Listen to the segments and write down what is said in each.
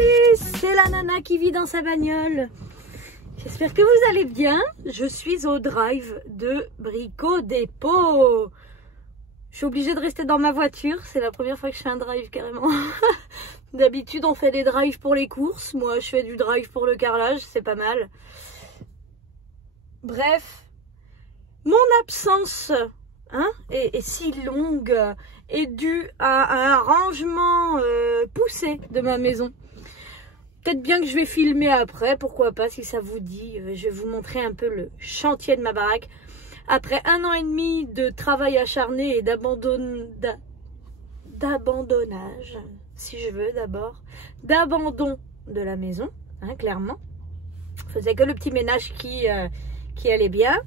Salut, c'est la nana qui vit dans sa bagnole. J'espère que vous allez bien. Je suis au drive de Brico Dépôt. Je suis obligée de rester dans ma voiture. C'est la première fois que je fais un drive carrément. D'habitude, on fait des drives pour les courses. Moi, je fais du drive pour le carrelage. C'est pas mal. Bref, mon absence est si longue est due à un rangement poussé de ma maison. Peut-être bien que je vais filmer après, pourquoi pas, si ça vous dit. Je vais vous montrer un peu le chantier de ma baraque. Après 1 an et demi de travail acharné et d'abandonnage, si je veux d'abord, d'abandon de la maison, clairement. Je faisais que le petit ménage qui allait bien.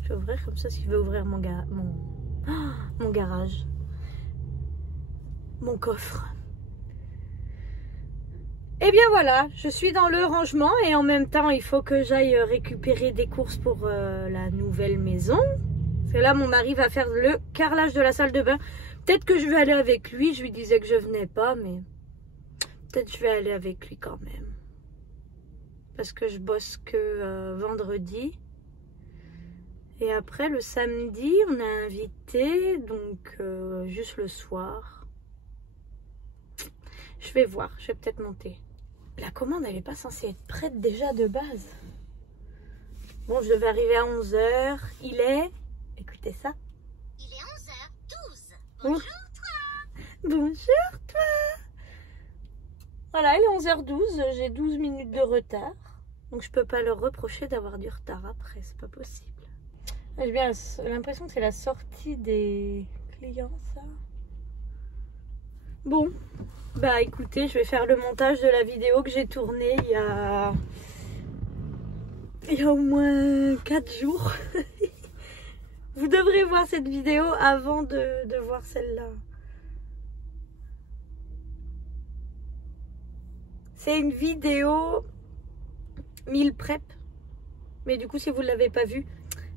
Je vais ouvrir comme ça s'il veut ouvrir mon garage. Mon coffre. Et bien voilà, je suis dans le rangement et en même temps il faut que j'aille récupérer des courses pour la nouvelle maison. Parce que là mon mari va faire le carrelage de la salle de bain. Peut-être que je vais aller avec lui, je lui disais que je venais pas, mais peut-être je vais aller avec lui quand même. Parce que je bosse que vendredi. Et après le samedi on a invité, donc juste le soir. Je vais voir, je vais peut-être monter. La commande, elle n'est pas censée être prête déjà de base. Bon, je devais arriver à 11 h. Il est... Écoutez ça. Il est 11h12. Bonjour toi. Bonjour toi. Voilà, il est 11h12. J'ai 12 minutes de retard. Donc je peux pas leur reprocher d'avoir du retard après. C'est pas possible. J'ai bien l'impression que c'est la sortie des clients, ça. Bon. Bah écoutez, je vais faire le montage de la vidéo que j'ai tournée il y a au moins 4 jours. Vous devrez voir cette vidéo avant de voir celle-là. C'est une vidéo meal prep. Mais du coup, si vous ne l'avez pas vue,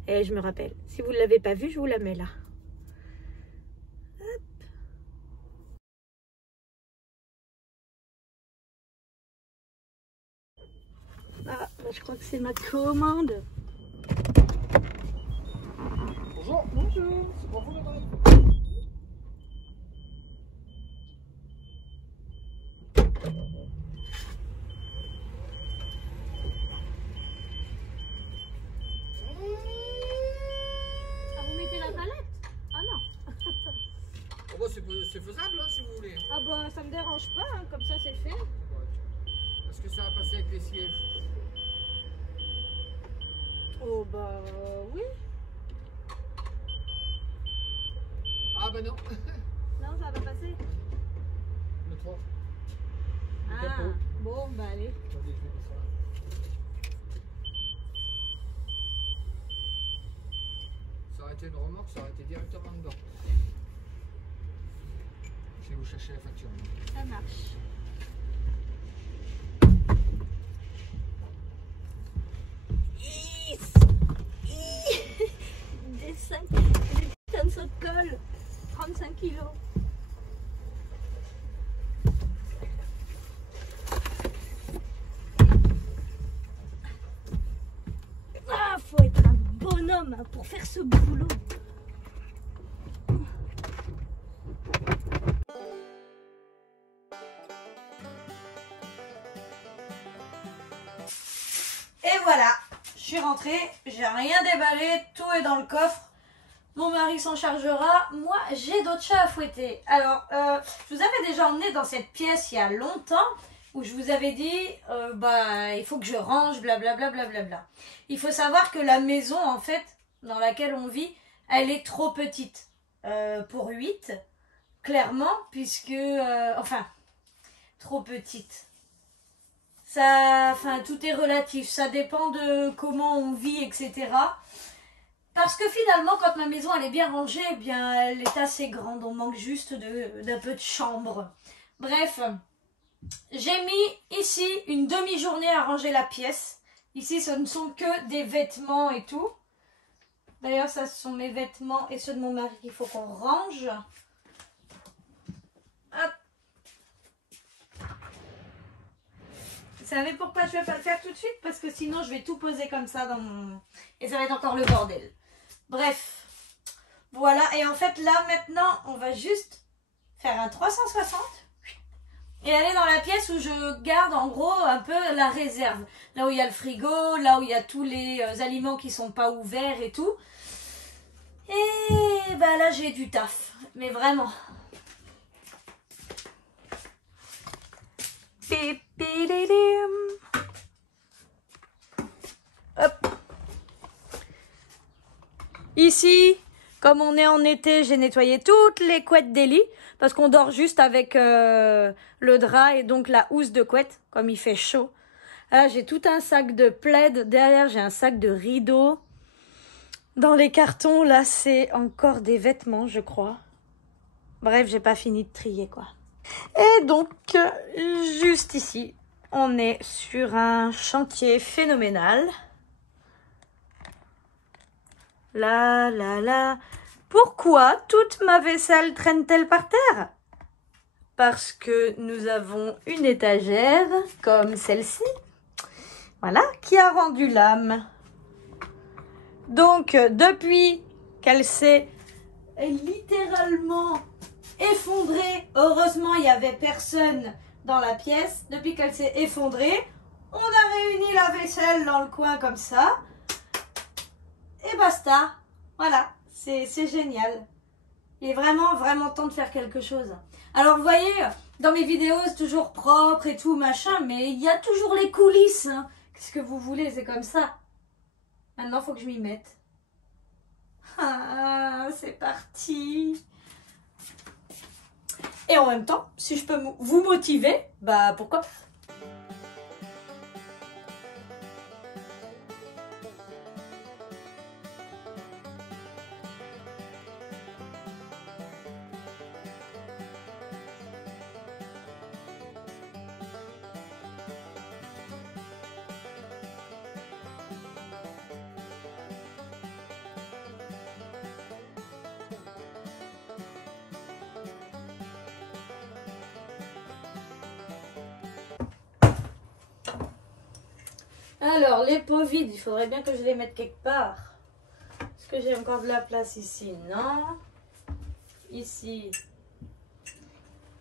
et je me rappelle, si vous ne l'avez pas vue, je vous la mets là. Ah, bah, je crois que c'est ma commande. Bonjour. Bonjour. C'est pour vous le drive. Ah, vous mettez la palette? Ah non. Oh bah c'est faisable si vous voulez. Ah bah ça me dérange pas, comme ça c'est fait. Est-ce que ça va passer avec les sièges? Oh bah oui. Ah bah non. Non, ça va passer. Le 3. Ah, capot. bon bah allez. Attendez, je vais mettre ça là. Ça aurait été une remorque, ça aurait été directement dedans. Je vais vous chercher la facture. Ça marche. Des 5, des putains de sauts de colle. 35 kilos. Ah, faut être un bonhomme pour faire ce boulot. Et voilà, je suis rentrée, j'ai rien déballé, tout est dans le coffre. Mon mari s'en chargera, moi j'ai d'autres chats à fouetter. Alors, je vous avais déjà emmené dans cette pièce il y a longtemps, où je vous avais dit, il faut que je range, blablabla, blablabla. Il faut savoir que la maison, en fait, dans laquelle on vit, elle est trop petite pour 8, clairement, puisque, trop petite. Ça, tout est relatif, ça dépend de comment on vit, etc. Parce que finalement, quand ma maison elle est bien rangée, eh bien, elle est assez grande. On manque juste d'un peu de chambre. Bref, j'ai mis ici une demi-journée à ranger la pièce. Ici, ce ne sont que des vêtements et tout. D'ailleurs, ça, ce sont mes vêtements et ceux de mon mari qu'il faut qu'on range. Hop. savez pourquoi je vais pas le faire tout de suite? Parce que sinon je vais tout poser comme ça dans mon... Et ça va être encore le bordel. Bref. Voilà. Et en fait là maintenant on va juste faire un 360. Et aller dans la pièce où je garde en gros un peu la réserve. Là où il y a le frigo, là où il y a tous les aliments qui sont pas ouverts et tout. Et bah là j'ai du taf. Mais vraiment. Hop. Ici, comme on est en été, j'ai nettoyé toutes les couettes des lits parce qu'on dort juste avec le drap et donc la housse de couette comme il fait chaud. Là, j'ai tout un sac de plaid. Derrière, j'ai un sac de rideaux. Dans les cartons, là, c'est encore des vêtements, je crois. Bref, j'ai pas fini de trier, quoi. Et donc, juste ici, on est sur un chantier phénoménal. Là, là, là. Pourquoi toute ma vaisselle traîne-t-elle par terre? Parce que nous avons une étagère comme celle-ci. Voilà, qui a rendu l'âme. Donc, depuis qu'elle s'est littéralement effondrée, heureusement, il n'y avait personne dans la pièce. Depuis qu'elle s'est effondrée, on a réuni la vaisselle dans le coin comme ça. Et basta. Voilà, c'est génial. Il est vraiment, vraiment temps de faire quelque chose. Alors, vous voyez, dans mes vidéos, c'est toujours propre et tout, machin, mais il y a toujours les coulisses. Hein. Qu'est-ce que vous voulez, c'est comme ça. Maintenant, il faut que je m'y mette. Ah, c'est parti. Et en même temps, si je peux vous motiver, bah pourquoi pas. Alors, les pots vides, il faudrait bien que je les mette quelque part. Est-ce que j'ai encore de la place ici? Non. Ici.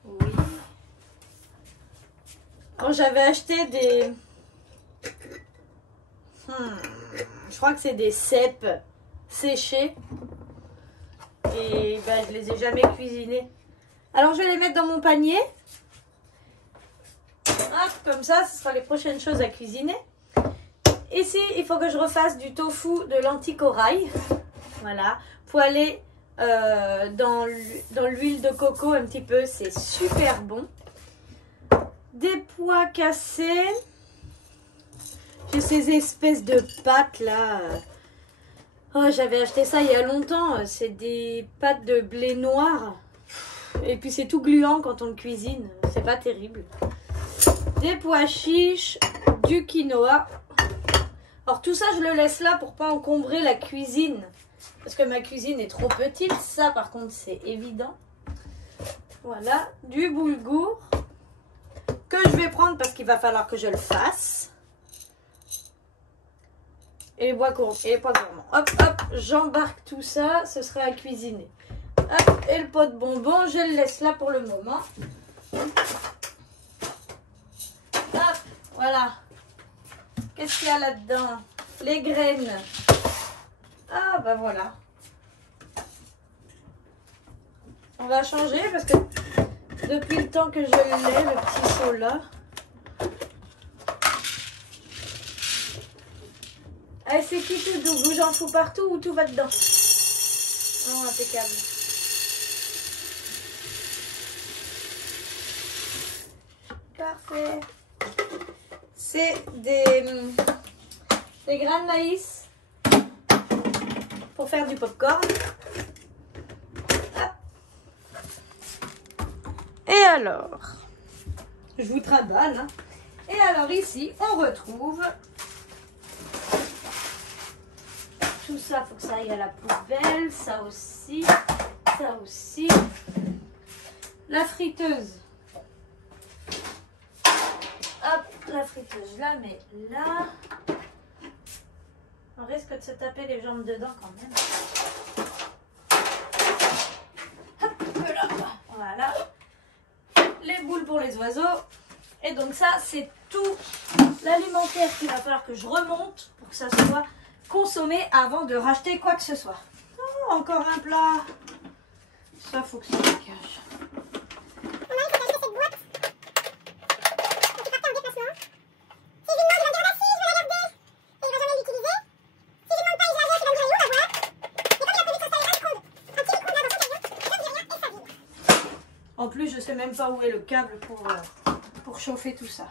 Oui. Quand j'avais acheté des... je crois que c'est des cèpes séchés. Et ben, je les ai jamais cuisinés. Alors, je vais les mettre dans mon panier. Hop, comme ça, ce sera les prochaines choses à cuisiner. Ici, il faut que je refasse du tofu de lentilles corail. Voilà. Poêlé dans l'huile de coco un petit peu. C'est super bon. Des pois cassés. J'ai ces espèces de pâtes là. Oh, j'avais acheté ça il y a longtemps. C'est des pâtes de blé noir. Et puis c'est tout gluant quand on le cuisine. C'est pas terrible. Des pois chiches. Du quinoa. Alors tout ça, je le laisse là pour pas encombrer la cuisine. Parce que ma cuisine est trop petite. Ça, par contre, c'est évident. Voilà. Du boulgour. Que je vais prendre parce qu'il va falloir que je le fasse. Et les pois gourmands. Hop, hop. J'embarque tout ça. Ce sera à cuisiner. Hop. Et le pot de bonbons, je le laisse là pour le moment. Hop. Voilà. Qu'est-ce qu'il y a là-dedans? Les graines. Ah, bah voilà. On va changer parce que depuis le temps que je l'ai, le petit seau là. Allez, c'est qui tout doux? J'en fous partout ou tout va dedans? Oh, impeccable. Parfait. C'est des grains de maïs pour faire du popcorn. Hop. Et alors, je vous trimballe. Hein. Et alors ici, on retrouve tout ça. Faut que ça aille à la poubelle. Ça aussi, ça aussi. La friteuse. Hop. La friteuse, je la mets là. On risque de se taper les jambes dedans quand même. Hop là. Voilà. Les boules pour les oiseaux. Et donc ça, c'est tout l'alimentaire qu'il va falloir que je remonte pour que ça soit consommé avant de racheter quoi que ce soit. Oh, encore un plat. Ça, faut que ça dégage. En plus, je sais même pas où est le câble pour chauffer tout ça.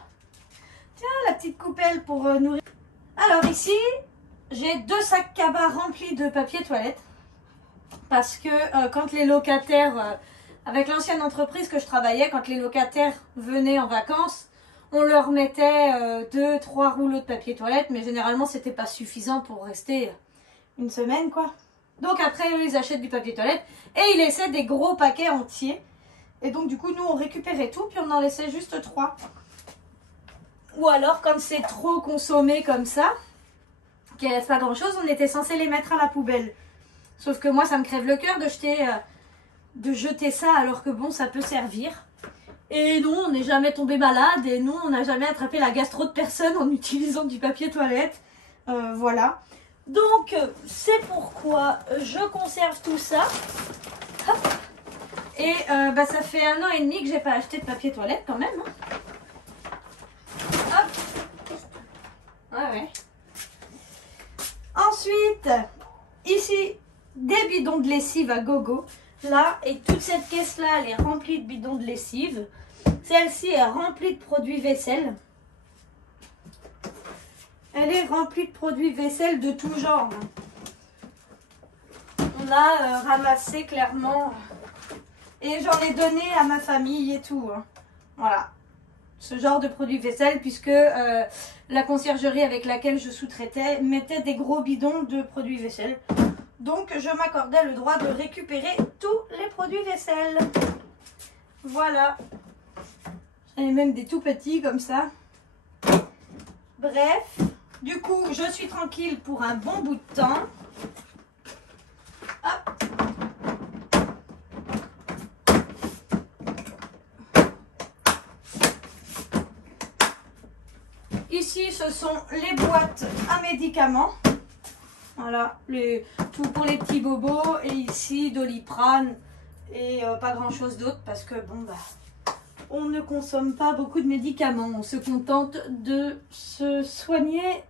Tiens, la petite coupelle pour nourrir. Alors ici, j'ai 2 sacs cabas remplis de papier toilette. Parce que quand les locataires, avec l'ancienne entreprise que je travaillais, quand les locataires venaient en vacances, on leur mettait 2-3 rouleaux de papier toilette. Mais généralement, c'était pas suffisant pour rester une semaine, quoi. Donc après, eux, ils achètent du papier toilette et ils laissaient des gros paquets entiers. Et donc du coup, nous, on récupérait tout, puis on en laissait juste 3. Ou alors, quand c'est trop consommé comme ça, qu'il ne reste pas grand-chose, on était censé les mettre à la poubelle. Sauf que moi, ça me crève le cœur de jeter ça, alors que bon, ça peut servir. Et non, on n'est jamais tombé malade, et nous, on n'a jamais attrapé la gastro de personne en utilisant du papier toilette. Voilà. Donc, c'est pourquoi je conserve tout ça. Hop. Et ça fait 1 an et demi que j'ai pas acheté de papier toilette quand même. Hein. Hop. Ouais. Ensuite, ici, des bidons de lessive à gogo. Là, et toute cette caisse-là, elle est remplie de bidons de lessive. Celle-ci est remplie de produits vaisselle. Elle est remplie de produits vaisselle de tout genre. On a ramassé clairement... Et j'en ai donné à ma famille et tout. Hein. Voilà. Ce genre de produit vaisselle, puisque la conciergerie avec laquelle je sous-traitais mettait des gros bidons de produits vaisselle. Donc je m'accordais le droit de récupérer tous les produits vaisselle. Voilà. J'en ai même des tout petits comme ça. Bref. Du coup, je suis tranquille pour un bon bout de temps. Hop. Ici, ce sont les boîtes à médicaments. Voilà, tout pour les petits bobos. Et ici, Doliprane et pas grand chose d'autre parce que bon, on ne consomme pas beaucoup de médicaments. On se contente de se soigner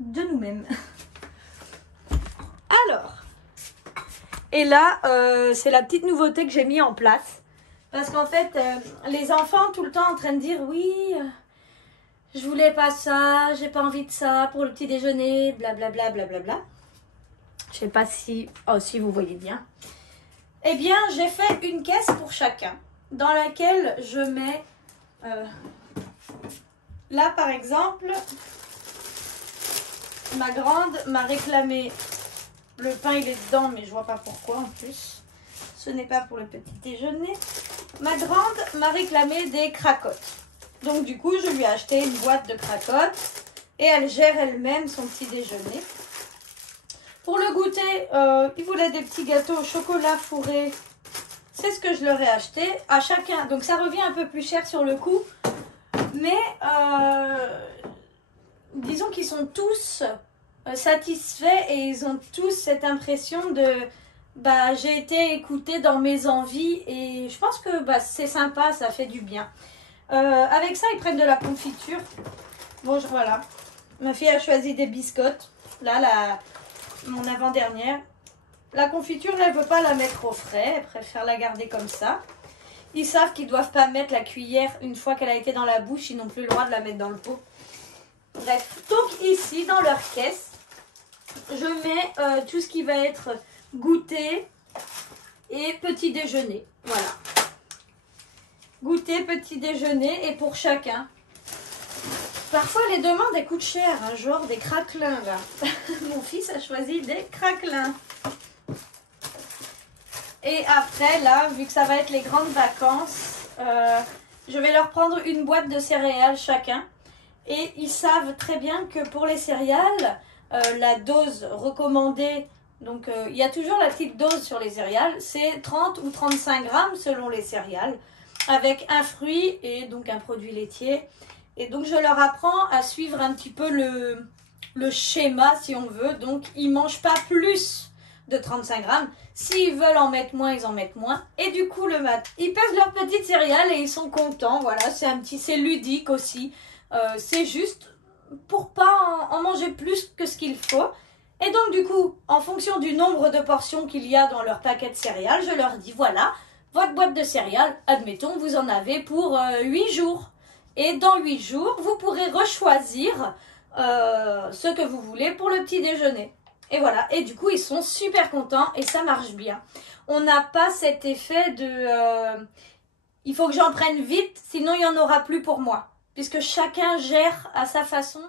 de nous-mêmes. Alors, et là, c'est la petite nouveauté que j'ai mis en place. Parce qu'en fait, les enfants tout le temps en train de dire oui... je voulais pas ça, j'ai pas envie de ça pour le petit déjeuner, blablabla, blablabla. Je sais pas si... oh, si vous voyez bien. Eh bien, j'ai fait une caisse pour chacun, dans laquelle je mets... là, par exemple, ma grande m'a réclamé... le pain, il est dedans, mais je vois pas pourquoi, en plus. Ce n'est pas pour le petit déjeuner. Ma grande m'a réclamé des cracottes. Donc du coup, je lui ai acheté une boîte de cracottes et elle gère elle-même son petit déjeuner. Pour le goûter, il voulait des petits gâteaux au chocolat fourré. C'est ce que je leur ai acheté à chacun. Donc ça revient un peu plus cher sur le coup. Mais disons qu'ils sont tous satisfaits et ils ont tous cette impression de... j'ai été écoutée dans mes envies et je pense que c'est sympa, ça fait du bien. Avec ça, ils prennent de la confiture. Bon, voilà. Ma fille a choisi des biscottes. Là, mon avant-dernière. La confiture, elle ne veut pas la mettre au frais. Elle préfère la garder comme ça. Ils savent qu'ils ne doivent pas mettre la cuillère une fois qu'elle a été dans la bouche. Ils n'ont plus le droit de la mettre dans le pot. Bref. Donc ici, dans leur caisse, je mets tout ce qui va être goûter et petit déjeuner. Voilà. Goûter, petit déjeuner et pour chacun. Parfois les demandes elles coûtent cher, hein, genre des craquelins là. Mon fils a choisi des craquelins. Et après là, vu que ça va être les grandes vacances, je vais leur prendre une boîte de céréales chacun. Et ils savent très bien que pour les céréales, la dose recommandée, donc il y a toujours la petite dose sur les céréales, c'est 30 ou 35 grammes selon les céréales, avec un fruit et donc un produit laitier. Et donc je leur apprends à suivre un petit peu le schéma si on veut. Donc ils ne mangent pas plus de 35 grammes. S'ils veulent en mettre moins, ils en mettent moins. Et du coup le matin, ils pèsent leurs petites céréales et ils sont contents. Voilà, c'est ludique aussi. C'est juste pour pas en manger plus que ce qu'il faut. Et donc du coup, en fonction du nombre de portions qu'il y a dans leur paquet de céréales, je leur dis voilà, votre boîte de céréales, admettons, vous en avez pour 8 jours. Et dans 8 jours, vous pourrez rechoisir ce que vous voulez pour le petit déjeuner. Et voilà, et du coup, ils sont super contents et ça marche bien. On n'a pas cet effet de il faut que j'en prenne vite, sinon il n'y en aura plus pour moi. Puisque chacun gère à sa façon